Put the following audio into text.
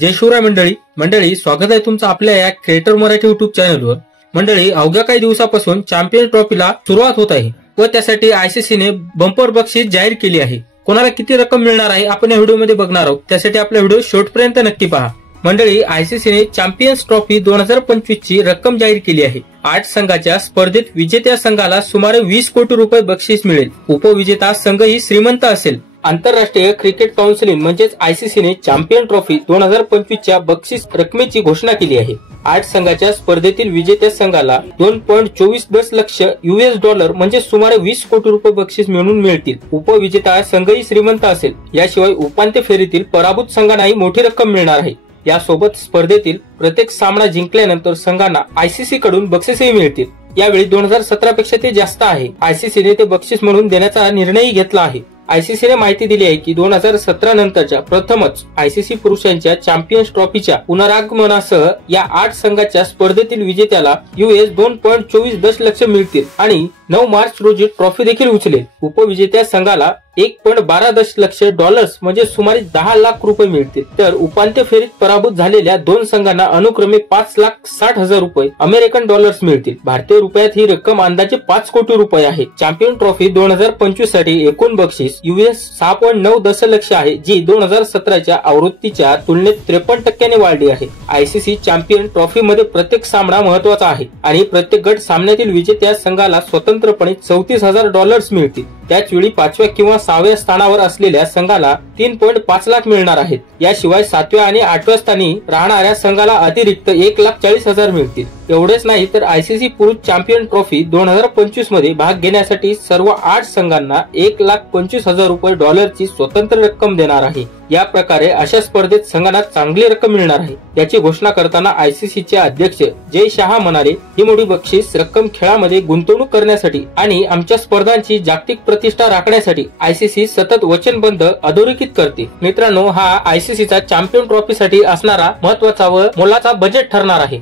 जय शिवराय मंडळी स्वागत आहे तुमचं आपल्या या क्रिएटर मराठी युट्यूब चॅनलवर। मंडळी अवघ्या काही दिवसापासून चॅम्पियन ट्रॉफीला सुरुवात होत आहे व त्यासाठी आयसीसीने बंपर बक्षीस जाहीर केली आहे। कोणाला किती रक्कम मिळणार आहे आपण या व्हिडिओमध्ये बघणार आहोत, त्यासाठी आपला व्हिडिओ शेवटपर्यंत नक्की पहा। मंडळी आयसीसीने चॅम्पियन्स ट्रॉफी 2025 ची रक्कम जाहीर केली आहे। 8 संघाच्या स्पर्धेत विजेत्या संघाला सुमारे 20 कोटी रुपये बक्षीस मिळेल। उपविजेता संघ ही श्रीमंत असेल। आंतरराष्ट्रीय क्रिकेट काउन्सिल म्हणजेच आयसीसीने चॅम्पियन ट्रॉफी 2025 च्या बक्षीस रकमेची घोषणा केली आहे। 8 संघाच्या स्पर्धेतील विजेत्या संघाला 2.24 दशलक्ष US डॉलर म्हणजे सुमारे 20 कोटी रुपये बक्षीस मिळून मिळतील। उपविजेता संघही श्रीमंत असेल। याशिवाय उपांत्य फेरीतील पराभूत संघांनाही मोठी रक्कम मिळणार आहे। यासोबत स्पर्धेतील प्रत्येक सामना जिंकल्यानंतर संघांना आयसीसी कडून बक्षीसही मिळतील। यावेळी 2017 पेक्षा ते जास्त आहे। आयसीसीने ते बक्षीस म्हणून देण्याचा निर्णयही घेतला आहे। आयसीसीने माहिती दिली आहे की 2017 नंतरच्या प्रथमच आयसीसी पुरुषांच्या चॅम्पियन्स ट्रॉफीच्या पुनरागमनासह या 8 संघाच्या स्पर्धेतील विजेत्याला $2.24 दशलक्ष मिळतील आणि 9 मार्च रोजी ट्रॉफी देखील उचलेल। उपविजेत्या संघाला $1.12 दशलक्ष म्हणजे सुमारे 10 लाख रुपये मिळतील। तर उपांत्य फेरीत पराभूत झालेल्या 2 संघांना अनुक्रमे 5,60,000 रुपये अमेरिकन डॉलर्स मिळतील। भारतीय रुपयात ही रक्कम अंदाजे 5 कोटी रुपये आहे। चॅम्पियन ट्रॉफी 2025 साठी एकूण बक्षीस $6.9 दशलक्ष आहे, जी 2017च्या आवृत्तीच्या तुलनेत 53% वाढली आहे। आयसीसी चॅम्पियन ट्रॉफी मध्ये प्रत्येक सामना महत्वाचा आहे आणि प्रत्येक गट सामन्यातील विजेत्या संघाला स्वतंत्रपणे $34,000 मिळतील। त्याचवेळी 5व्या किंवा 6व्या स्थानावर असलेल्या संघाला 3.5 लाख मिळणार आहेत। याशिवाय 7व्या आणि 8व्या स्थानी राहणाऱ्या संघाला अतिरिक्त 1,40,000 मिळतील। एवढेच नाही तर आयसीसी पुरुष चॅम्पियन ट्रॉफी 2025 मध्ये भाग घेण्यासाठी सर्व 8 संघांना $1,25,000 डॉलरची स्वतंत्र रक्कम देणार आहे। या प्रकारे अशा स्पर्धेत संघांना चांगली रक्कम मिळणार आहे। याची घोषणा करताना आयसीसीचे अध्यक्ष जय शहा म्हणाले, ही मोठी बक्षीस रक्कम खेळामध्ये गुंतवणूक करण्यासाठी आणि आमच्या स्पर्धांची जागतिक प्रतिष्ठा राखण्यासाठी आयसीसी सतत वचनबद्ध अधोरेखित करते। मित्रांनो, हा आयसीसीचा चॅम्पियन ट्रॉफीसाठी असणारा महत्वाचा व मोलाचा बजेट ठरणार आहे।